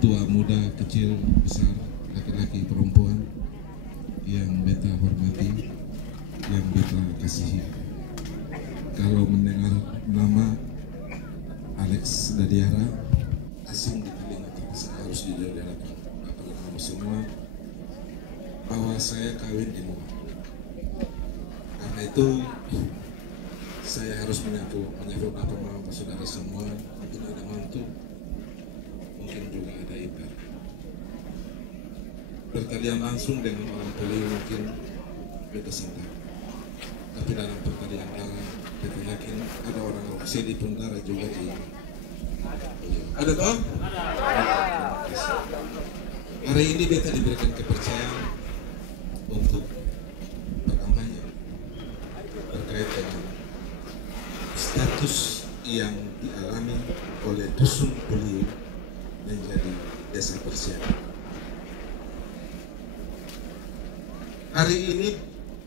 tua, muda, kecil, besar, laki-laki, perempuan yang beta hormati, yang beta kasihi. Kalau mendengar nama Alex Dadiara asing di telinga, tapi saya harus jujur di hadapan Bapak dan Mama semua bahwa saya kawin di Moa. Karena itu saya harus menyebut Bapak Mama saudara semua, mungkin ada mantu, mungkin juga ada ipar. Pertalian langsung dengan orang Peliu mungkin beta cinta. Tapi dalam pertalian darah, beta yakin ada orang Roksedi pun darah juga di ada toh? Hari ini beta diberikan kepercayaan untuk berkampanye terkait dengan status yang dialami oleh Dusun Peliu menjadi desa persiapan. Hari ini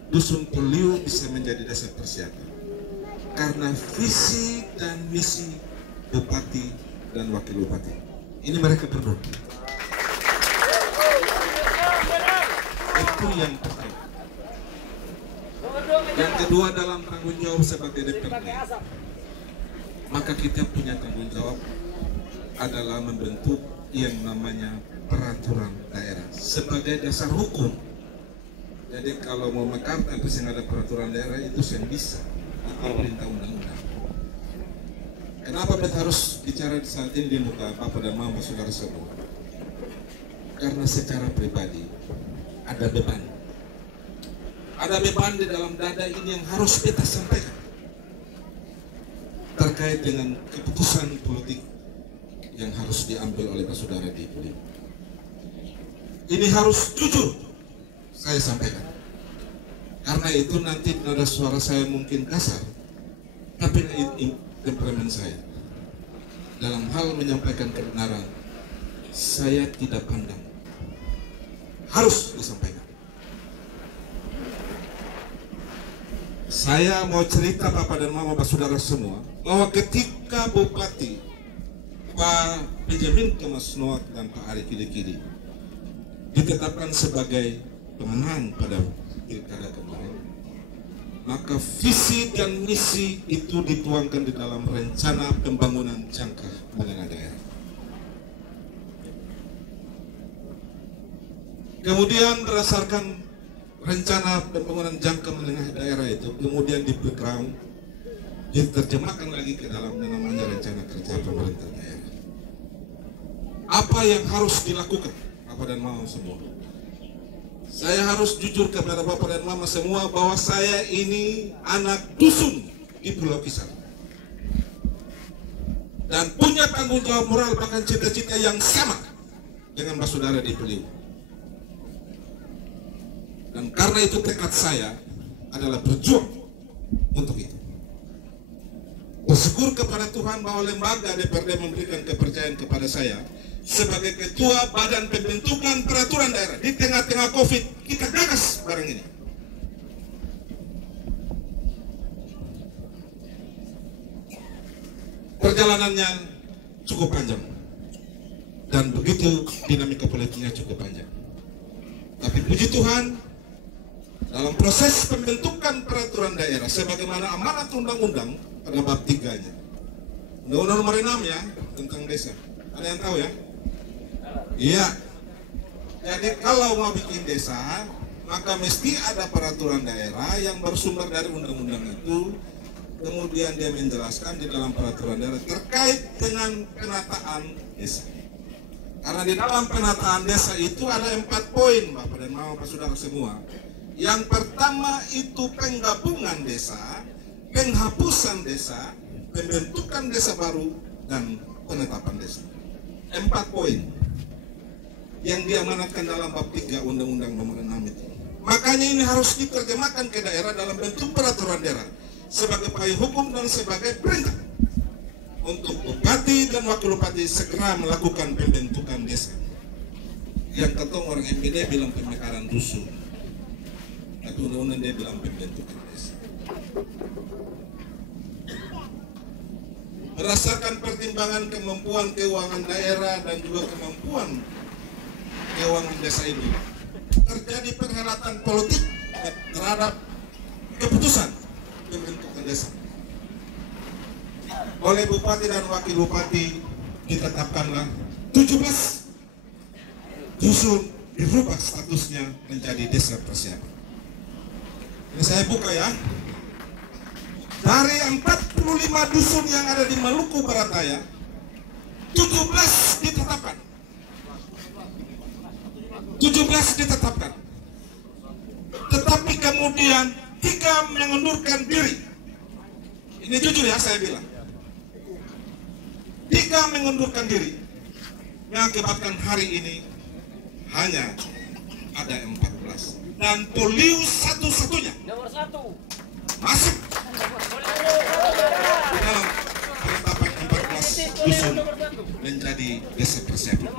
Dusun Peliu bisa menjadi desa persiapan karena visi dan misi bupati dan wakil bupati. Ini mereka berdua. Itu yang pertama. Yang kedua, dalam tanggung jawab sebagai DPRD, maka kita punya tanggung jawab adalah membentuk yang namanya peraturan daerah sebagai dasar hukum. Jadi kalau mau mekar tapi yang ada peraturan daerah itu yang bisa perintah undang-undang. Kenapa kita harus bicara saat ini di muka Bapak dan Mama saudara semua? Karena secara pribadi ada beban. Ada beban di dalam dada ini yang harus kita sampaikan terkait dengan keputusan politik yang harus diambil oleh saudara di Peliu. Ini harus jujur saya sampaikan. Karena itu nanti nada suara saya mungkin kasar, tapi temperamen saya dalam hal menyampaikan kebenaran saya tidak pandang, harus disampaikan. Saya mau cerita Bapak dan Mama saudara semua bahwa ketika Bupati Pak Benjamin Thomas Noak dan Pak Ari Kidi-Kidi ditetapkan sebagai pemenang pada pilkada kemarin, maka visi dan misi itu dituangkan di dalam rencana pembangunan jangka menengah daerah. Kemudian berdasarkan rencana pembangunan jangka menengah daerah itu kemudian di background diterjemahkan lagi ke dalam namanya rencana kerja pemerintah daerah. Apa yang harus dilakukan Bapak dan Mama semua? Saya harus jujur kepada Bapak dan Mama semua bahwa saya ini anak dusun di Pulau Kisar dan punya tanggung jawab moral bahkan cita-cita yang sama dengan saudara di Peliu. Dan karena itu tekad saya adalah berjuang untuk itu. Bersyukur kepada Tuhan bahwa lembaga DPRD memberikan kepercayaan kepada saya sebagai ketua badan pembentukan peraturan daerah di tengah-tengah COVID. Kita gagas bareng ini. Perjalanannya cukup panjang dan begitu dinamika politiknya cukup panjang. Tapi puji Tuhan, dalam proses pembentukan peraturan daerah sebagaimana amanat undang-undang pada bab 3-nya, Undang-Undang nomor 6 ya tentang desa. Ada yang tahu ya? Iya. Jadi kalau mau bikin desa, maka mesti ada peraturan daerah yang bersumber dari undang-undang itu. Kemudian dia menjelaskan di dalam peraturan daerah terkait dengan penataan desa. Karena di dalam penataan desa itu ada 4 poin, Bapak dan Mama saudara semua. Yang pertama itu penggabungan desa, penghapusan desa, pembentukan desa baru, dan penetapan desa. 4 poin yang diamanatkan dalam bab 3 Undang-Undang nomor 6 itu. Makanya ini harus diterjemahkan ke daerah dalam bentuk peraturan daerah sebagai payung hukum dan sebagai perintah untuk bupati dan wakil bupati segera melakukan pembentukan desa. Yang ketemu orang MPD bilang pemekaran dusun, tapi undang-undang dia bilang pembentukan desa. berdasarkan pertimbangan kemampuan keuangan daerah dan juga kemampuan keuangan desa ini, terjadi perhelatan politik terhadap keputusan pembentukan desa. Oleh Bupati dan Wakil Bupati ditetapkanlah 17 dusun dirubah statusnya menjadi desa persiapan. Ini saya buka ya. Dari 45 dusun yang ada di Maluku Barat Daya, 17 ditetapkan. 17 ditetapkan. Tetapi kemudian 3 mengundurkan diri. Ini jujur ya saya bilang. 3 mengundurkan diri, mengakibatkan hari ini hanya ada 14. Dan Poliu satu-satunya nomor 1 masuk dalam penetapan 14 dusun menjadi desa persiapan.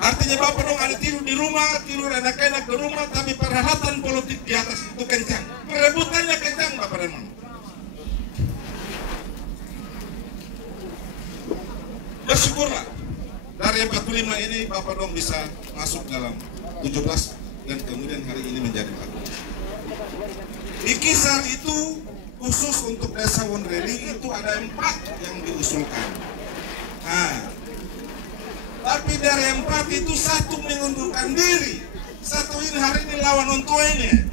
Artinya Bapak dong ada tidur di rumah, tidur anak-anak di rumah, tapi perhelatan politik di atas itu kencang. Perebutannya kencang Bapak dan Mama. Bersyukurlah dari 45 ini Bapak dong bisa masuk dalam 17 dan kemudian hari ini menjadi 14. Di kisar itu khusus untuk desa Wonreli itu ada 4 yang diusulkan. Nah, tapi dari 4 itu 1 mengundurkan diri. 1 ini hari ini lawan ontuenya.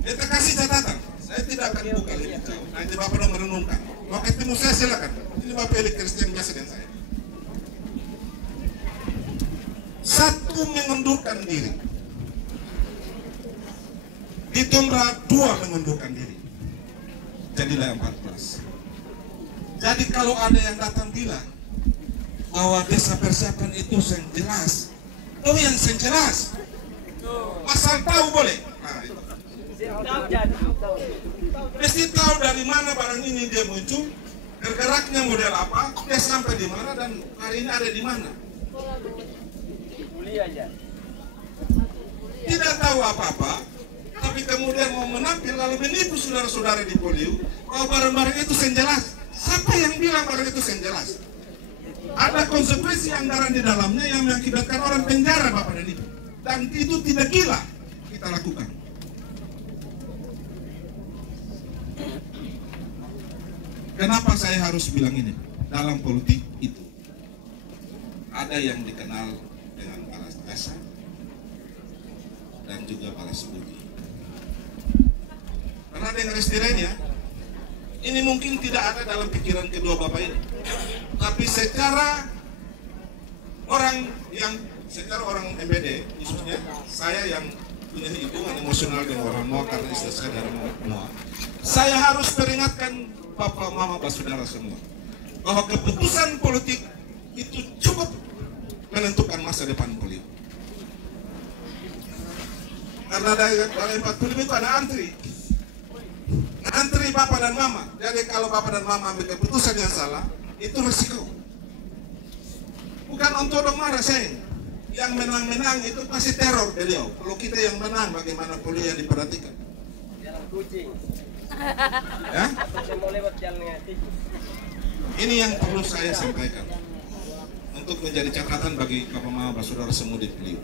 Kita kasih catatan. Saya tidak akan buka lebih jauh. Nanti Bapak dong merenungkan. Mau ketemu saya silakan. Ini Bapak elit Kristen biasa dengan saya. 1 mengundurkan diri. Di Tombra 2 mengundurkan diri. Jadilah 14. Jadi kalau ada yang datang bilang bahwa desa persiapan itu yang jelas, oh yang jelas, asal tahu boleh. Nah, itu. Mesti tahu dari mana barang ini dia muncul, bergeraknya model apa, dia sampai di mana dan hari ini ada di mana. Tidak tahu apa-apa, tapi kemudian mau menampil lalu menipu saudara-saudara di Poliu bahwa barang-barang itu yang jelas. Siapa yang bilang barang itu yang jelas? Ada konsekuensi anggaran di dalamnya yang mengakibatkan orang penjara Bapak dan Ibu. Dan itu tidak gila kita lakukan. Kenapa saya harus bilang ini? Dalam politik itu ada yang dikenal dengan balas jasa dan juga balas budi. Karena dengan istilahnya ini mungkin tidak ada dalam pikiran kedua Bapak ini. Tapi secara orang MPD, khususnya saya yang punya hubungan emosional dengan orang Moa karena istri saya dari Moa, saya harus peringatkan Bapak, Mama, saudara semua bahwa keputusan politik itu cukup menentukan masa depan Poliu. Karena dari 45 itu ada antri Bapak dan Mama. Jadi kalau Bapak dan Mama ambil keputusan yang salah, itu resiko. Bukan untuk dong marah saya. Yang menang-menang itu pasti teror beliau. Kalau kita yang menang, bagaimana Poliu yang diperhatikan? Jalan kucing. Ya? Saya mau lewat jalan tikus. Ini yang perlu saya sampaikan untuk menjadi catatan bagi Bapak Mama, saudara semua di Poliu.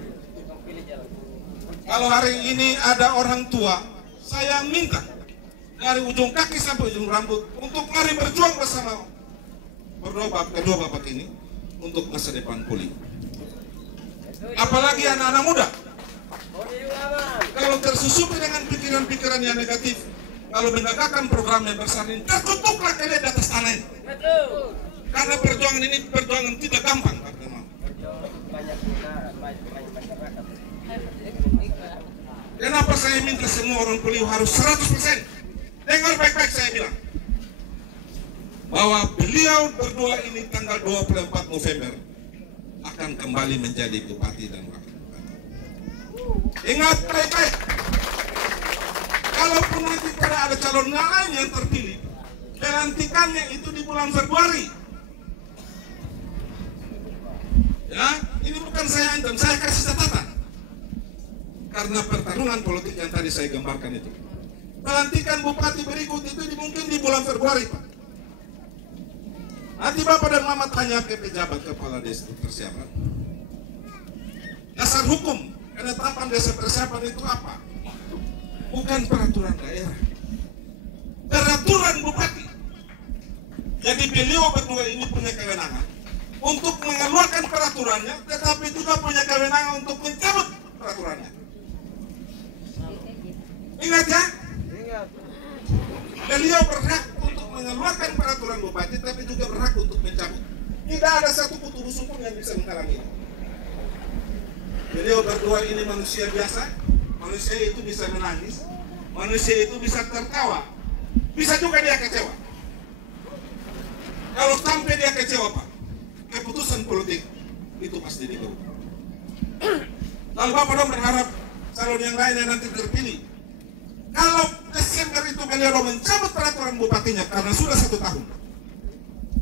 Kalau hari ini ada orang tua, saya minta dari ujung kaki sampai ujung rambut untuk mari berjuang bersama kedua bapak ini untuk masa depan Poliu. Apalagi anak-anak muda, kalau tersusupi dengan pikiran-pikiran yang negatif, kalau menegakkan program yang besar ini, terkutuklah kalian di atas tanah ini. Karena perjuangan ini perjuangan tidak gampang. Kenapa saya minta semua orang Poliu harus 100%? Dengar baik-baik saya bilang. Bahwa beliau berdua ini tanggal 24 November akan kembali menjadi bupati dan wakil bupati. Ingat baik-baik. Kalaupun nanti tidak ada calon lain yang terpilih, pelantikannya itu di bulan Februari. Ya, ini bukan saya antam, saya kasih catatan. Karena pertarungan politik yang tadi saya gambarkan itu. Pelantikan bupati berikut itu mungkin di bulan Februari, Pak. Nanti Bapak dan Mama tanya ke pejabat kepala desa persiapan. Dasar hukum penetapan desa persiapan itu apa? Bukan peraturan daerah, peraturan bupati. Jadi beliau berdua ini punya kewenangan untuk mengeluarkan peraturannya, tetapi juga punya kewenangan untuk mencabut peraturannya. Ingat ya? Ingat. Beliau berhak untuk mengeluarkan peraturan bupati, tapi juga berhak untuk mencabut. Tidak ada satu putusan hukum yang bisa menghalangi. Beliau berdua ini manusia biasa. Manusia itu bisa menangis, manusia itu bisa tertawa, bisa juga dia kecewa. Kalau sampai dia kecewa, Pak, keputusan politik itu pasti dibawa. Lalu Bapak dong berharap calon yang lain yang nanti terpilih, kalau Desember itu beliau mencabut peraturan bupatinya karena sudah 1 tahun.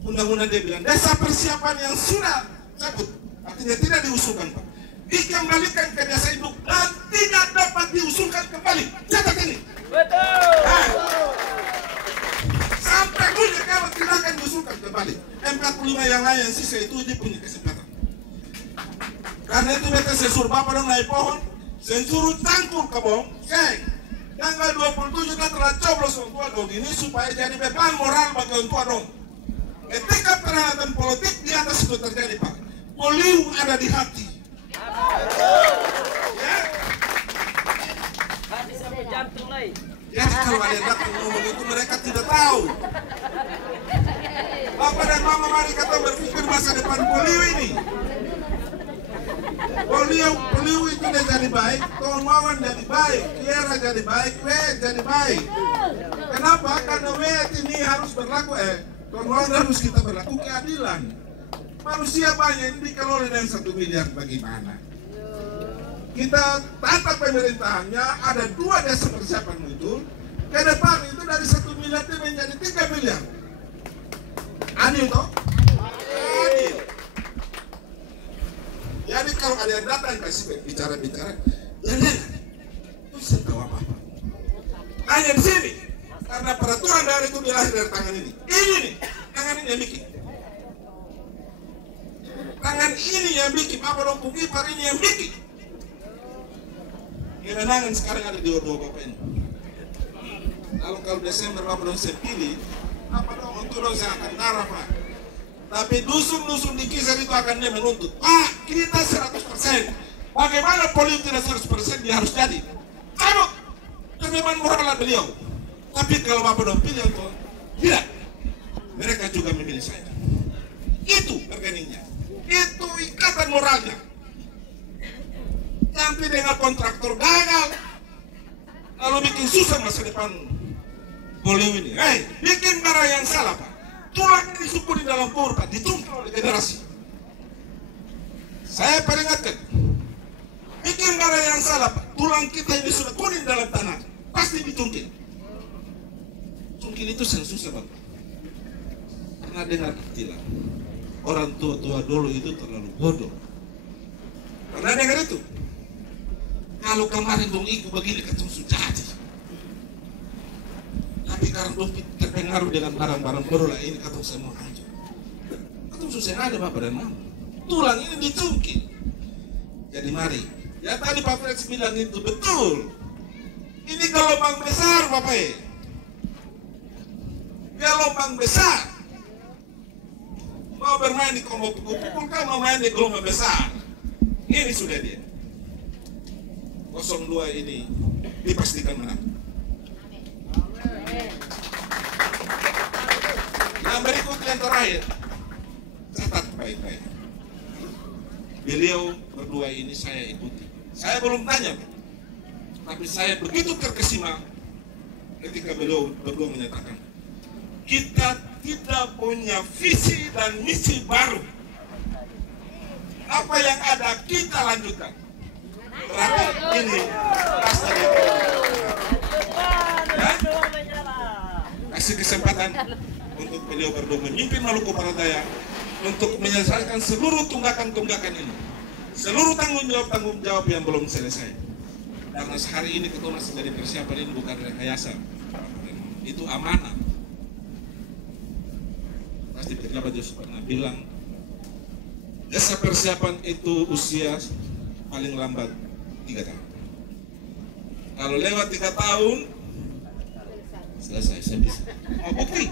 Undang-undang dia bilang desa persiapan yang sudah cabut, artinya tidak diusulkan, Pak, dikembalikan ke desa induk dan tidak dapat diusulkan kembali. Catat ini. Betul. Sampai punya kalau tidak akan diusulkan kembali. 45 yang lain yang sisa itu dia punya kesempatan. Karena itu beta sensur Bapak dong naik pohon, sensur cangkur kebong, tanggal 27 kita telah coblos orang tua dong ini supaya jadi beban moral bagi orang tua dong. Ketika peralatan politik di atas itu terjadi, Pak, poliu ada di hati. Ya. Hati sampai jantung lain. Jadi kalau ada yang datang ngomong itu mereka tidak tahu. Bapak dan Mama mari kita berpikir masa depan poliu ini. Poliu itu udah jadi baik, Tuan Wawan jadi baik, Kiera jadi baik, W jadi baik. Kenapa? Karena W ini harus berlaku, Tuan Wawan harus kita berlaku keadilan. Manusia banyak ini dikelola dengan 1 miliar bagaimana? Kita tata pemerintahannya ada 2 desa persiapan muncul, ke depan itu dari 1 miliar itu menjadi 3 miliar. Adil toh? Adil. Jadi kalau ada yang datang kasih bicara-bicara, jangan itu saya tahu apa-apa. Hanya di sini, karena peraturan daerah itu dilahir dari tangan ini. Ini nih, tangan ini yang bikin. Tangan ini yang bikin, apa dong Pukipar ini yang bikin. Kewenangan sekarang ada di dua Bapak ini. Lalu kalau Desember Bapak dong saya pilih, apa dong untuk dong saya akan darah, Pak. Tapi dusun-dusun di Kisar itu akan dia menuntut, Pak, kita 100%. Bagaimana politik tidak 100% dia harus jadi. Cabut kebebasan moral beliau. Tapi kalau Bapak dong pilih itu, tidak. Mereka juga memilih saya. Itu rekeningnya. Itu ikatan moralnya. Sampai dengan kontraktor gagal, lalu bikin susah masa depan poliu ini. Bikin barang yang salah, Pak. Tulang ini suku di dalam pur, Pak, ditungkil oleh generasi. Saya peringatkan, bikin barang yang salah, Pak. Tulang kita ini sudah kuning dalam tanah, pasti ditungkil. Tungkil itu susah, Pak. Karena dengar istilah orang tua-tua dulu itu terlalu bodoh. Pernah dengar itu? Kalau kemarin dong iku begini ketemu sudah jadi. Tapi karena dong terpengaruh dengan barang-barang baru lah ini ketemu semua hancur. Ketemu susah ada Bapak dan Mama. Tulang ini ditungkil. Jadi mari. Ya tadi Pak Freds bilang itu betul. Ini gelombang besar Bapak. Gelombang besar. Mau bermain di kombo pukul kan mau main di gelombang besar. Ini sudah dia. 02 ini dipastikan menang. Yang berikut yang terakhir, catat baik-baik. Beliau berdua ini saya ikuti. Saya belum tanya, tapi saya begitu terkesima ketika beliau berdua menyatakan kita tidak punya visi dan misi baru. Apa yang ada kita lanjutkan. Berarti ini pasti kasih kesempatan untuk beliau berdua memimpin Maluku Barat Daya untuk menyelesaikan seluruh tunggakan-tunggakan ini, seluruh tanggung jawab yang belum selesai. Karena sehari ini kita masih jadi persiapan ini bukan rekayasa, itu amanah. Pasti pejabat juga pernah bilang, desa persiapan itu usia paling lambat 3 tahun. Kalau lewat 3 tahun, selesai, saya bisa. Oh, bukti.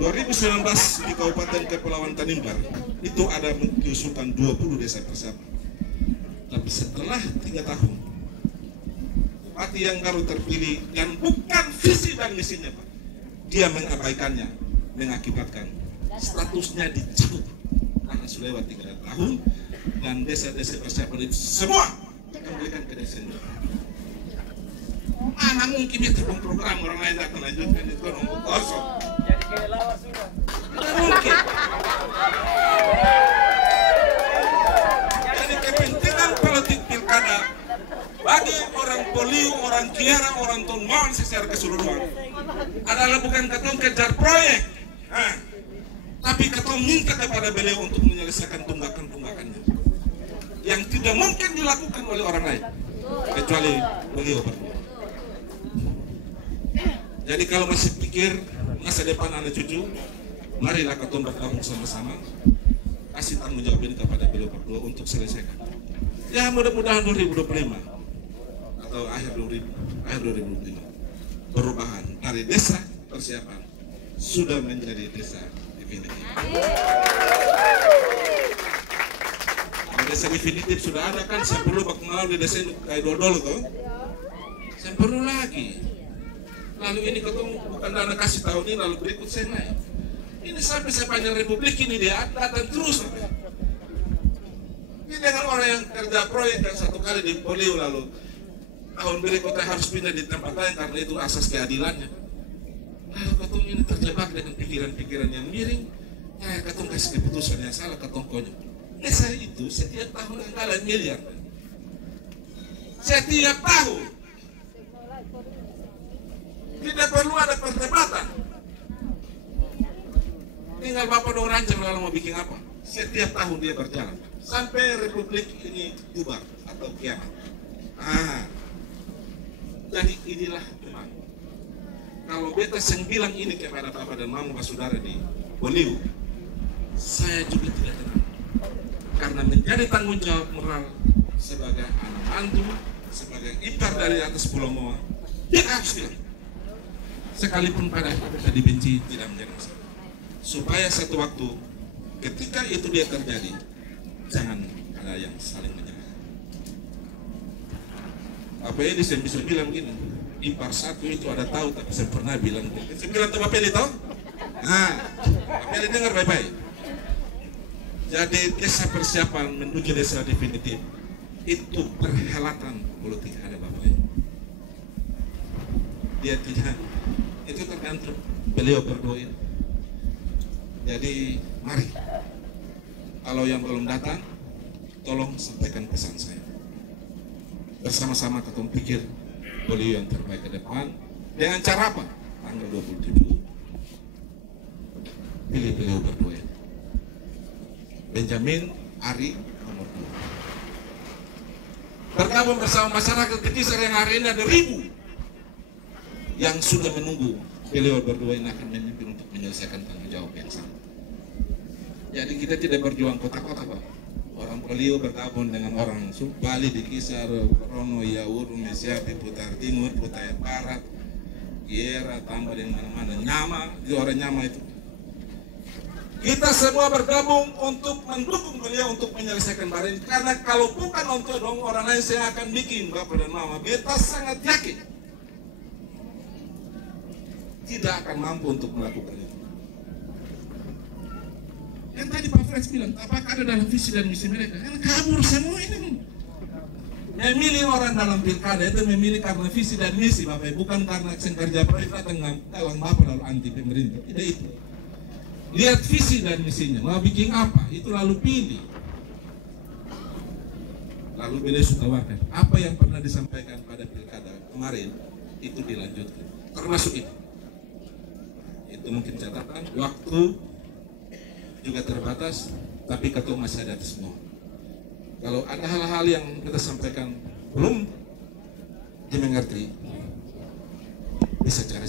2019 di Kabupaten Kepulauan Tanimbar, itu ada diusulkan 20 desa persiapan. Tapi setelah 3 tahun, bupati yang baru terpilih, dan bukan visi dan misinya, Pak, dia mengabaikannya, mengakibatkan statusnya dicabut. Karena sudah lewat 3 tahun, dan desa-desa persiapan itu semua dikembalikan ke desa ini. Mana mungkin itu program orang lain akan lanjutkan itu nombor kosong. Jadi kelelawar sudah. Tidak mungkin. Jadi kepentingan politik pilkada bagi orang Poliu, orang Kiara, orang Tonmoan secara keseluruhan adalah bukan katong kejar proyek, tapi katong minta kepada beliau untuk menyelesaikan tunggakan-tunggakannya yang tidak mungkin dilakukan oleh orang lain kecuali beliau berdua. Jadi kalau masih pikir masa depan anak cucu, marilah katong bergabung sama-sama, kasih tanggung jawab ini kepada beliau berdua untuk selesaikan. Ya mudah-mudahan 2025 atau akhir 2025 perubahan dari desa persiapan sudah menjadi desa definitif. Kalau desa definitif sudah ada kan, saya perlu bakal di desa kayak dodol tuh, saya perlu lagi. Lalu ini ketemu bukan dana kasih tahun ini, lalu berikut saya naik. Ini sampai sepanjang Republik ini dia datang terus. Ini dengan orang yang kerja proyek yang satu kali di Poliu, lalu tahun berikutnya harus pindah di tempat lain karena itu asas keadilannya. Lalu ketemu ini terjebak dengan pikiran-pikiran yang miring. Ya ketemu kasih keputusan yang salah, ketemu konyol. Desa itu setiap tahun anggaran miliar. Setiap tahun. Tidak perlu ada perdebatan. Tinggal Bapak dong rancang kalau mau bikin apa. Setiap tahun dia berjalan sampai Republik ini bubar atau kiamat. Jadi inilah teman. Kalau beta yang bilang ini kepada Bapak dan Mama Saudara di Poliu, saya juga tidak tenang. Karena menjadi tanggung jawab moral sebagai anak mantu, sebagai ipar dari atas Pulau Moa, dia harus bilang. Sekalipun pada kita dibenci tidak menjadi masalah. Supaya satu waktu ketika itu dia terjadi, jangan ada yang saling menyerang. Apa ini saya bisa bilang gini, ipar satu itu ada tahu, tapi saya pernah bilang, saya bilang tuh Bapak ini tahu? Bapak ini dengar baik-baik. Jadi desa persiapan menuju desa definitif itu perhelatan politik ada Bapak ini. Dia tidak, itu tergantung beliau berdua ini. Jadi mari, kalau yang belum datang, tolong sampaikan pesan saya. Bersama-sama kita pikir beliau yang terbaik ke depan. Dengan cara apa? Tanggal 27 pilih beliau berdua ini. Benjamin Ari nomor 2. Bergabung bersama masyarakat Tekisar yang hari ini ada ribu yang sudah menunggu beliau berdua ini akan memimpin untuk menyelesaikan tanggung jawab yang sama. Jadi kita tidak berjuang kota-kota, Pak. Orang Poliu bergabung dengan orang Bali di Kisar, Rono, Yaur, Mesiapi, Putar Timur, Putar Barat, Giera, tambah dengan mana-mana, Nyama, di orang Nyama itu. Kita semua bergabung untuk mendukung beliau untuk menyelesaikan barang ini. Karena kalau bukan untuk dong orang lain saya akan bikin Bapak dan Mama. Kita sangat yakin tidak akan mampu untuk melakukan itu. Yang tadi Pak Frans bilang, apakah ada dalam visi dan misi mereka? Kan kabur semua ini. Memilih orang dalam pilkada itu memilih karena visi dan misi Bapak, bukan karena kerja proyek dengan dalam Bapak lalu anti pemerintah. Tidak itu. Lihat visi dan misinya, mau bikin apa, itu lalu pilih. Lalu beliau suka wakil. Apa yang pernah disampaikan pada pilkada kemarin, itu dilanjutkan. Termasuk itu. Itu mungkin catatan, waktu juga terbatas, tapi ketua masih ada semua. Kalau ada hal-hal yang kita sampaikan belum dimengerti, bisa cari